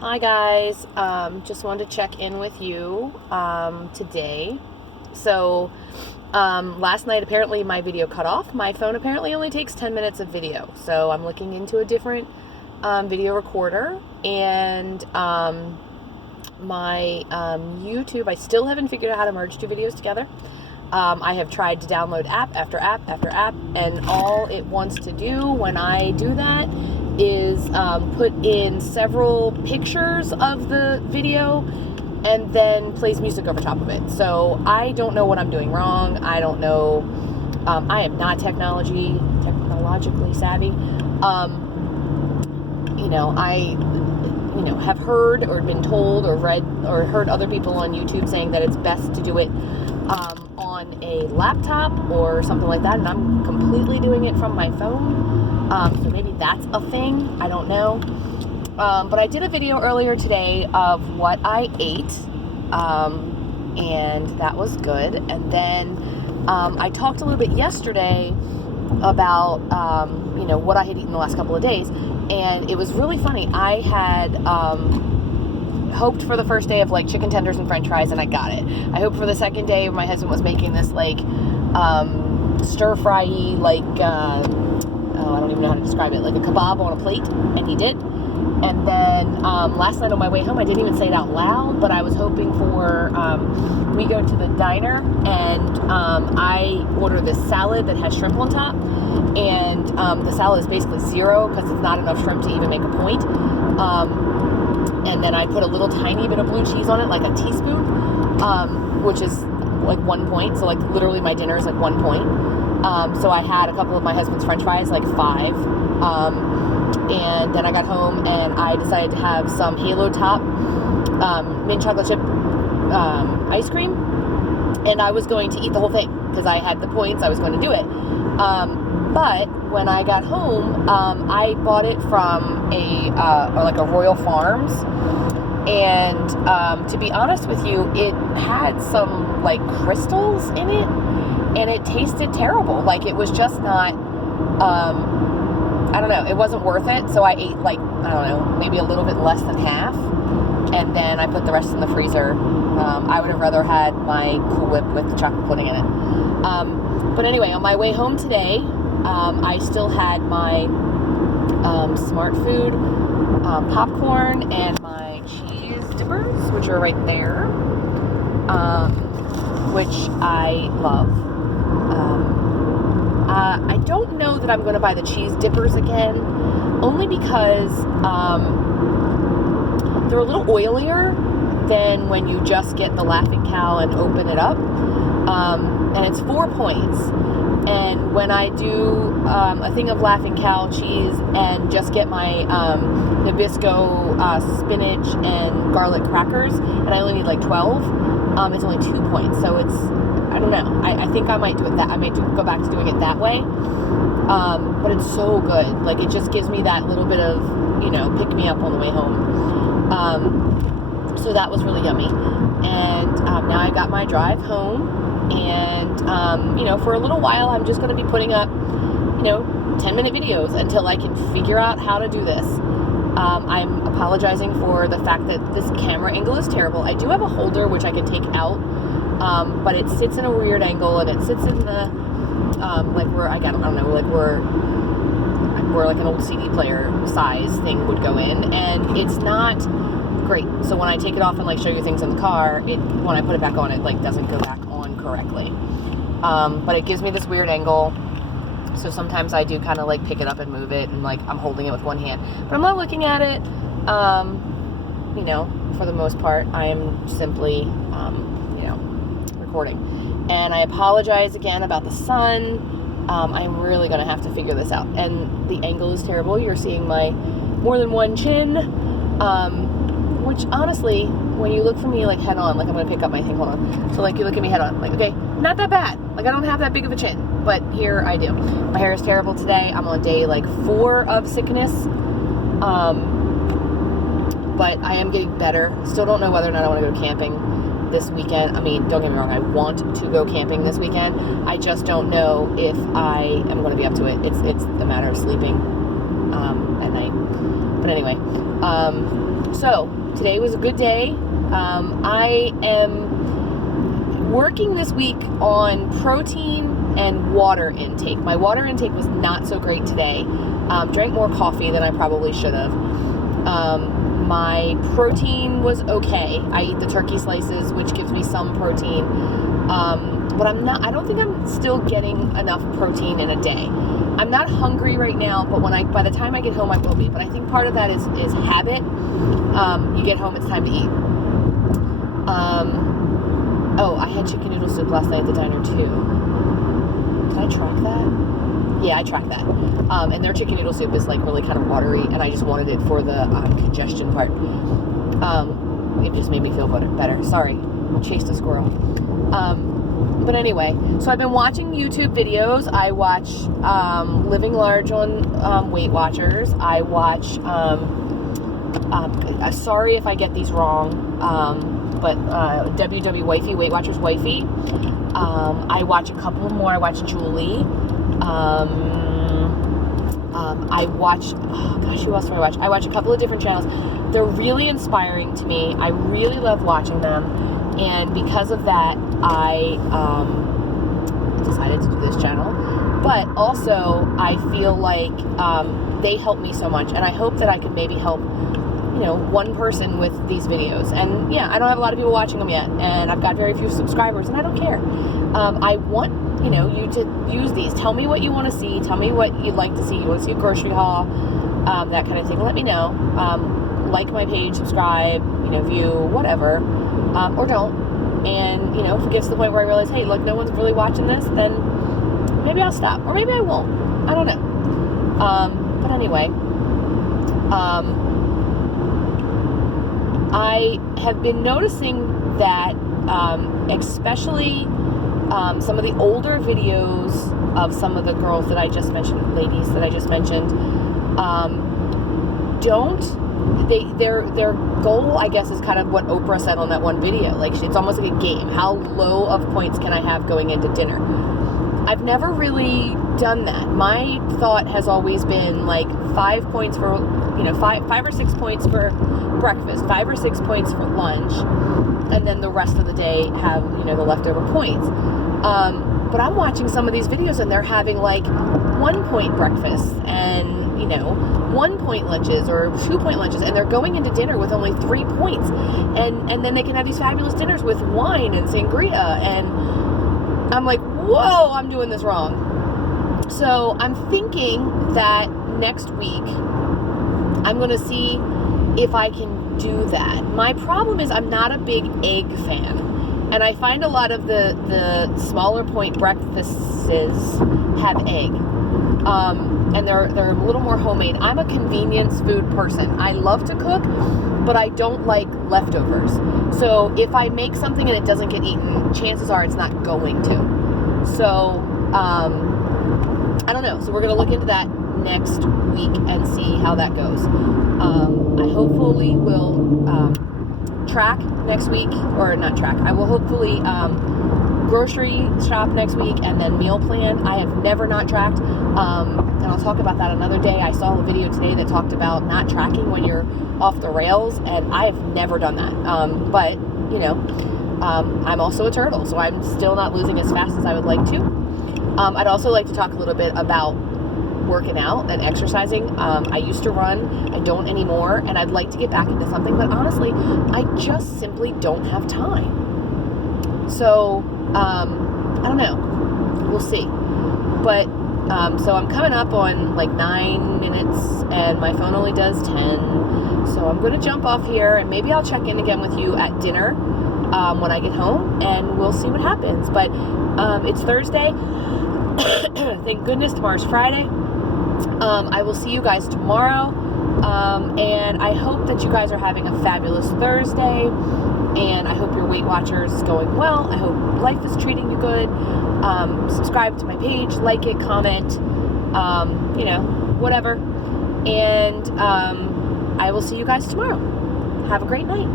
Hi guys, just wanted to check in with you today. So last night apparently my video cut off. My phone apparently only takes 10 minutes of video, so I'm looking into a different video recorder. And my YouTube, I still haven't figured out how to merge two videos together. I have tried to download app after app after app, and all it wants to do when I do that is put in several pictures of the video and then plays music over top of it. So I don't know what I'm doing wrong. I don't know. I am not technologically savvy. I have heard or been told or read or heard other people on YouTube saying that it's best to do it on a laptop or something like that, and I'm completely doing it from my phone. So maybe that's a thing. I don't know. But I did a video earlier today of what I ate, and that was good. And then I talked a little bit yesterday about what I had eaten the last couple of days, and it was really funny. I had hoped for the first day of like chicken tenders and french fries, and I got it. I hoped for the second day my husband was making this like stir-fry-y, like I don't even know how to describe it, like a kebab on a plate, and he did. And then last night on my way home, I didn't even say it out loud, but I was hoping for, we go to the diner, and I order this salad that has shrimp on top, and the salad is basically zero because it's not enough shrimp to even make a point. And then I put a little tiny bit of blue cheese on it, like a teaspoon, which is like 1 point. So like literally my dinner is like 1 point. So I had a couple of my husband's french fries, like 5. And then I got home and I decided to have some Halo Top mint chocolate chip ice cream. And I was going to eat the whole thing because I had the points. I was going to do it. But when I got home, I bought it from a Royal Farms, and to be honest with you, it had some like crystals in it, and it tasted terrible. Like it was just not. I don't know. It wasn't worth it. So I ate maybe a little bit less than half, and then I put the rest in the freezer. I would have rather had my Cool Whip with chocolate pudding in it. But anyway, on my way home today, I still had my Smart Food popcorn and my cheese dippers, which are right there, which I love. I don't know that I'm going to buy the cheese dippers again, only because they're a little oilier than when you just get the Laughing Cow and open it up. And it's 4 points. And when I do a thing of Laughing Cow cheese and just get my Nabisco spinach and garlic crackers, and I only need like 12, it's only 2 points. So it's, I don't know. I think I might do it I might go back to doing it that way. But it's so good. Like it just gives me that little bit of, pick me up on the way home. So that was really yummy. And now I got my drive home. And, for a little while, I'm just going to be putting up, 10-minute videos until I can figure out how to do this. I'm apologizing for the fact that this camera angle is terrible. I do have a holder which I can take out, but it sits in a weird angle, and it sits in the, where like an old CD player size thing would go in, and it's not great. So when I take it off and like show you things in the car, when I put it back on, it like doesn't go back on correctly. But it gives me this weird angle. So sometimes I do kind of like pick it up and move it, and like I'm holding it with one hand, but I'm not looking at it. For the most part, I am simply, recording. And I apologize again about the sun. I'm really going to have to figure this out. And the angle is terrible. You're seeing my more than one chin, which honestly, when you look for me like head on, like I'm going to pick up my thing, hold on. So like you look at me head on, like, okay, not that bad. Like I don't have that big of a chin, but here I do. My hair is terrible today. I'm on day like 4 of sickness. But I am getting better. Still don't know whether or not I want to go camping this weekend. I mean, don't get me wrong, I want to go camping this weekend. I just don't know if I am going to be up to it. It's a matter of sleeping at night. But anyway, so today was a good day. I am working this week on protein and water intake. My water intake was not so great today. Drank more coffee than I probably should have. My protein was okay. I eat the turkey slices, which gives me some protein. But I don't think I'm still getting enough protein in a day. I'm not hungry right now, but by the time I get home, I will be. But I think part of that is habit. You get home, it's time to eat. Oh, I had chicken noodle soup last night at the diner too. Did I track that? Yeah, I tracked that. And their chicken noodle soup is like really kind of watery, and I just wanted it for the congestion part. It just made me feel better. Sorry, chased a squirrel. But anyway, so I've been watching YouTube videos. I watch Living Large on Weight Watchers. I watch, sorry if I get these wrong, but WW Wifey, Weight Watchers Wifey. I watch a couple more. I watch Julie. I watch, oh gosh, who else do I watch? I watch a couple of different channels. They're really inspiring to me. I really love watching them. And because of that, I decided to do this channel. But also, I feel like they help me so much. And I hope that I could maybe help, one person with these videos. And yeah, I don't have a lot of people watching them yet. And I've got very few subscribers, and I don't care. I want, you to use these. Tell me what you want to see. Tell me what you'd like to see. You want to see a grocery haul, that kind of thing. Let me know. Like my page, subscribe, view, whatever. Or don't. And, if it gets to the point where I realize, hey, look, no one's really watching this, then maybe I'll stop. Or maybe I won't. I don't know. But anyway, I have been noticing that, especially some of the older videos of some of the girls that I just mentioned, ladies that I just mentioned, their goal, I guess, is kind of what Oprah said on that one video. Like, it's almost like a game. How low of points can I have going into dinner? I've never really done that. My thought has always been like 5 points for, 5 or 6 points for breakfast, 5 or 6 points for lunch, and then the rest of the day have, the leftover points. But I'm watching some of these videos and they're having like 1 point breakfast and, 1 point lunches or 2 point lunches, and they're going into dinner with only 3 points. And then they can have these fabulous dinners with wine and sangria. And I'm like, whoa, I'm doing this wrong. So I'm thinking that next week I'm going to see if I can do that. My problem is I'm not a big egg fan. And I find a lot of the smaller point breakfasts have egg. And they're a little more homemade. I'm a convenience food person. I love to cook, but I don't like leftovers. So if I make something and it doesn't get eaten, chances are it's not going to. So, I don't know. So we're going to look into that next week and see how that goes. I hopefully will track next week, or not track. I will hopefully grocery shop next week and then meal plan. I have never not tracked, and I'll talk about that another day. I saw a video today that talked about not tracking when you're off the rails, and I have never done that. But I'm also a turtle, so I'm still not losing as fast as I would like to. I'd also like to talk a little bit about working out and exercising. I used to run. I don't anymore, and I'd like to get back into something, but honestly, I just simply don't have time. So, I don't know. We'll see. But, so I'm coming up on like 9 minutes, and my phone only does 10. So I'm going to jump off here, and maybe I'll check in again with you at dinner when I get home, and we'll see what happens. But it's Thursday. Thank goodness tomorrow's Friday. I will see you guys tomorrow, and I hope that you guys are having a fabulous Thursday, and I hope your Weight Watchers is going well. I hope life is treating you good. Subscribe to my page, like it, comment, whatever, and I will see you guys tomorrow. Have a great night.